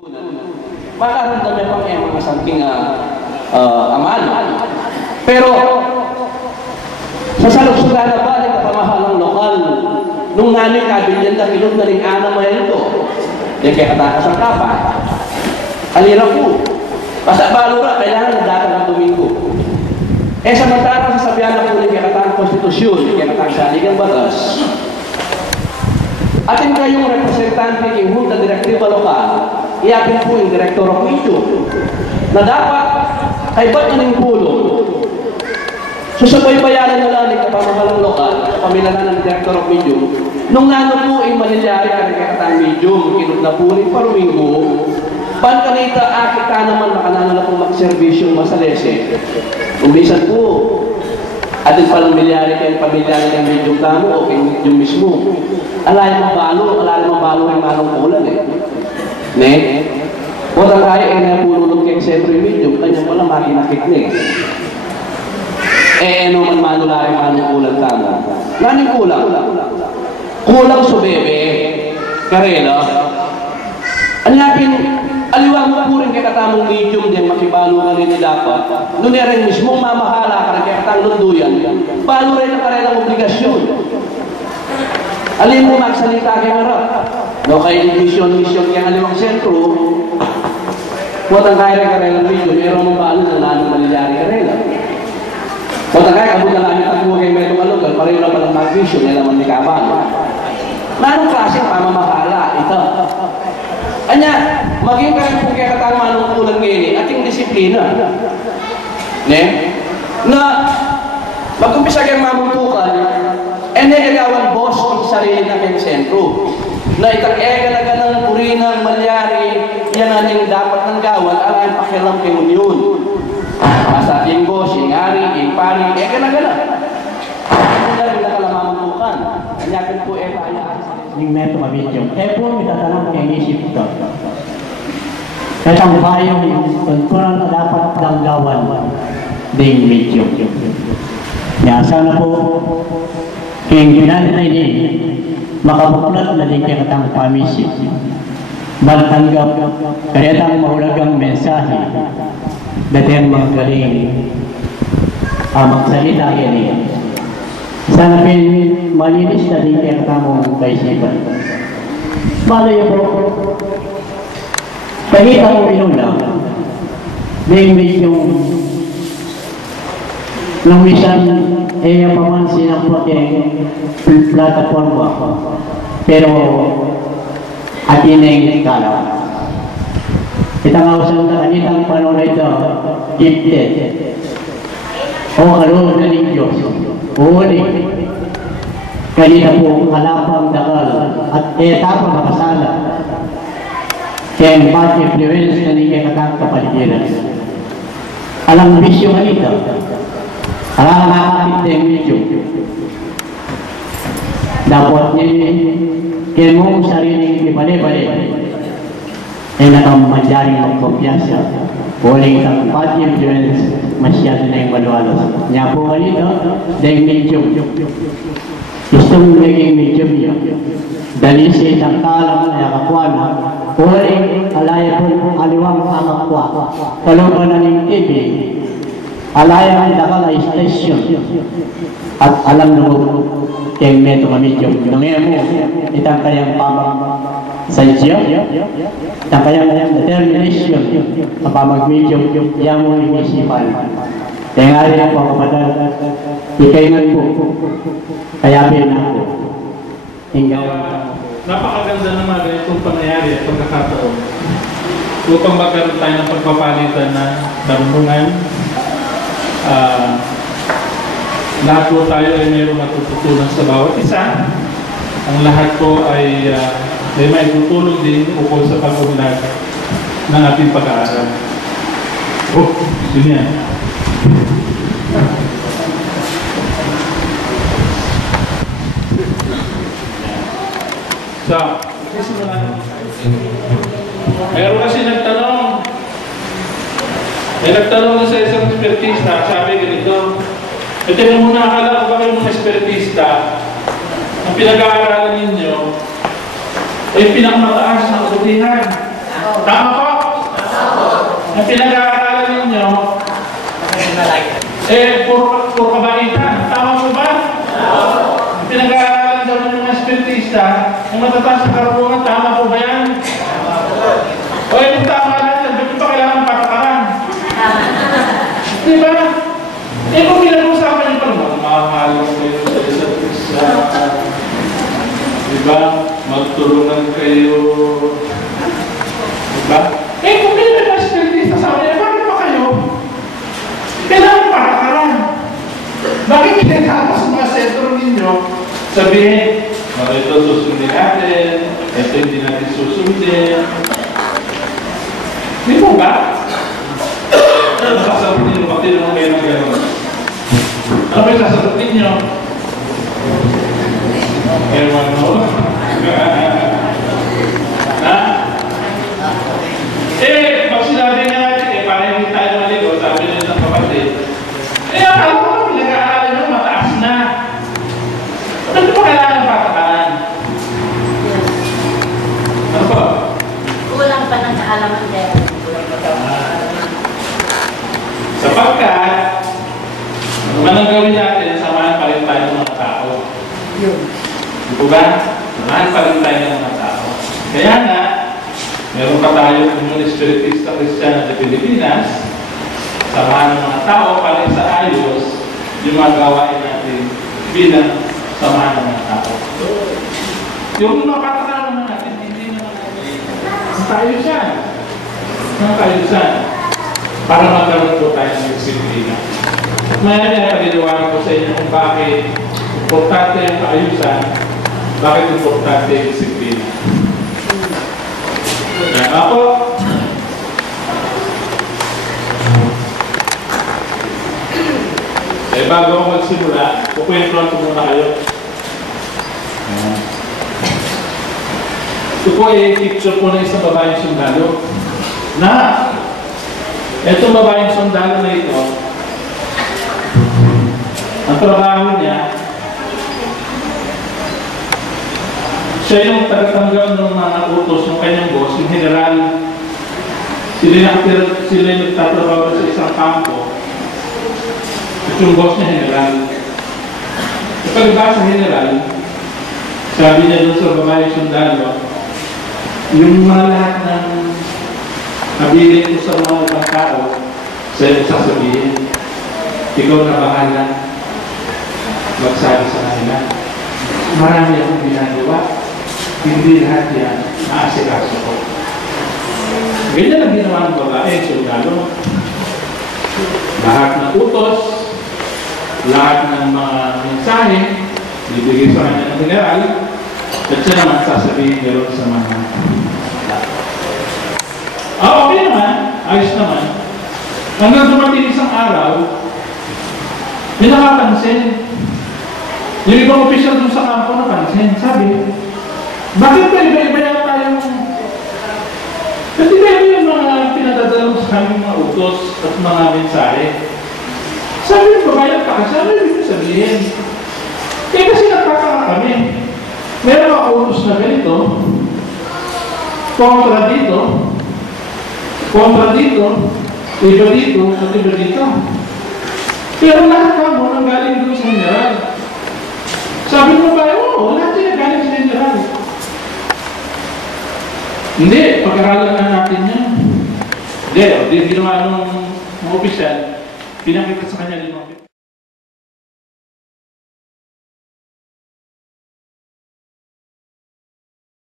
makaramdam niya pang mga something amal. Pero sa saluksugan na ba ng kapamahalang lokal, nung nanay kabilyan na ilog na rin ana mo ito, yung kaya katakas ang kapa, alira po, basta balura, kailangan na datang ang Domingo. Eh samantarang sasabihan na po ng kaya katang konstitusyon, kaya katang saligang batas, atin kayong representante ng Junta Direktiba Lokal, iapin po yung Director of Medium, na dapat kay ba't yung pulong, susabay bayaran na lang ng kapamahalang lokal, pamilanan ng Director of Medium, nung nano po ay manilyari ka ng kakatang medium, kinod na po rin parumingo, pagkanita akita naman makanano na pong magservisyong masalese. Umbisan po, atin palang milyari kayo pamilyari ng medium tamo o kayo medium mismo. Alay mong balo ay manong kulang eh. Ne? Kung kaya ay napululog kayo sentro yung medium, kanya pala makinakit na eh. Ano man manulari manong kulang tamo. Naning kulang? Kulang so bebe, karela. Anyapin, aliwa mo po rin kakatamong medium din, makibalo ka rin dapat. Doon rin mismo mamahala ka rin kakatang lunduyan. Balo rin ang karelang obligasyon. Alin mo magsalita kay harap. No, kay mission kaya aliwang sentro, huwag ang kaya rin karelang medium, meron mong balo na nanong manilyari karela. Huwag ang kaya kabut na namin takbo kay metong alugal, pareho na palang mag-vision, yan naman ni Kabalo. Manong klaseng pamamahala, ito. Anya, maging kayo kung kaya katama ng kulang ngayon, ating disiplina. Ne? Na, mag-umpisa kayong mamutukan, nagawan boss ang sarili na kayong sentro. Na itag-ega na ganang purinang malyari, yan ang dapat ng gawan, alang pakialam kayo yun. Sa ating boss, yung ari, yung pari, gana-gana. Ano na rin nakalamamutukan. Anyapin po kaya yung meto mabidyo. Po, may tatanong kay isip ito. Katang bayong kunturan na dapat danggawan ding medyo. Sana po, kayong pinanit na ini, makabuklat na din kaya katang pamisip. Baltanggap, kaya tang mahulagang mensahe, dati ang mga galing magsalita yan. Sana malinis na din kaya katamong kaisipan. Malay po, kahita mo inuna, yung nung misan pamansin ang puting plataforma, pero atin ang kalaw. Itang kanitang panon ito, gifted. O karoon na ng Diyos. Uli. Kanina po halapang dakal at etapa makasala. Kaya ang bad influence na hindi kaya kapaligiran. Alang bisyo kanita. Alang nakakapit na yung medyo. Dapat niya kaya mong sariling ibali-bali ay nakamadyaring magpapiyasa. Uling ang bad influence masyado na yung malualos. Niya po kanito, dahil medium. Gusto mong naging medium niya. Dali siya isang talang na nakakuha na, uling alaya po aliwang amakwa. Kaluban na ng TV, alaya ang dakal ay station. At alam mo, kayong meto ka medium. Ngayon mo, itang kayang sa Diyo, itang kayang determination, kapamag-medium, yang mo yung isipan. Kaya nga rin ang pagkapadal, ikaingat po, kaya pinako. Napakaganda ng mga ganitong pangyayari at pagkakataon upang magkaroon tayo ng pagpapalitan ng darunungan. Lahat po tayo ay mayroong matututunan sa bawat isa. Ang lahat po ay may tutulong din ukol sa pag-unlad ng ating pag-aaral. Yun yan. So, meron kasi nagtanong. May nagtanong na sa isang espiritista, sabi ganito, ito yung muna akala ko ba kayo mga espiritista, ang pinag-aaralan ninyo ay pinakamataas na kabutihan. Tama po? Ang pinag-aaralan ninyo, puro kabaitan. Tama po ba? Ang pinag-aaralan daw ng mga spiritista, yung matataas na karunungan, tama po ba yan? O yung tama natin, ba't pa kailangan patakaran? Diba? Kung pinag-usapan niyo pa naman, mahal mo kayo sa isa't isa. Diba? Magtulungan kayo. Diba? Kung pinag-spiritista sa amin, bakit pa kayo? Kailangan patakaran. Bakit pinagkakos sa mga sentro ninyo? Sabihin, ito susundin natin, ito hindi natin susundin. Di po ba? Sasagot ninyo, bakit naman kayo ng gano'n? Ano ba yung sasagot ninyo? Ewan mo? Ha? Pag sinabi nga natin, parang hindi tayo maligo, sabi nyo ng kapatid. Akala ko na pinag-aaralan nyo, mataas na. Ano pa kailangan patakaran? Ano po? Kulang pa ng kaalaman din. Sapagkat, anong gawin natin, samahan pa rin tayo ng mga tao. Di po ba? Samahan pa rin tayo ng mga tao. Kaya nga, meron pa tayo ng spiritista Kristiyana sa Pilipinas, samahan ng mga tao para sa ayos yung mga gawain natin bilang samahan ng mga tao. Yung mga patakaran natin, hindi naman ang tayo siya. Ang tayo siya. Para magkaroon po tayo ng disiplina. At maya paginiwala ko sa inyo kung bakit importante ang kaayusan, bakit importante ang disiplina. Yan ako. Bago ako magsimula, kukwentuhan ko muna kayo. Ito po ay picture po ng isang babaeng sundalo. Itong babaeng sundalo na ito, ang trabaho niya, siya yung tagatanggal ng mga utos ng kanyang boss, yung general. Sila yung nagtatrabaho sa isang kampo. Ito yung boss niya, general. Kapag ba sa general, sabi niya doon sa babaeng sundalo, yung mga lahat ng nabilin ko sa mga ibang tao, sa'yo sasabihin, ikaw na bahala magsabi sa kanila. Marami akong ginagawa, hindi lahat yan maasikaso ko. Ganyan ang ginawa ng babae, sundalo. Lahat ng utos, lahat ng mga mensahe, bibigay sa kanya ng general, at siya naman sasabihin niya sa mga okay naman, ayos naman. Hanggang dumating isang araw, may nakapansin. Yung ibang opisyal doon sa kampo napansin. Sabi, bakit ba iba-iba yan tayong... Kasi ba yung mga pinadadalo sa aming mga utos at mga mensahe? Sabi yung babayan pa kasi, ano yung sabihin? Kasi nagpapaka kami. Meron mga utos na ganito, kontra dito, iba dito, at iba dito. Pero lahat ka mo nang galing doon sa general. Sabi mo ba, oo, lahat sila galing sa general. Hindi, pag-aralan na natin yan. Hindi, ginawa nung opisyal, pinakita sa kanya 5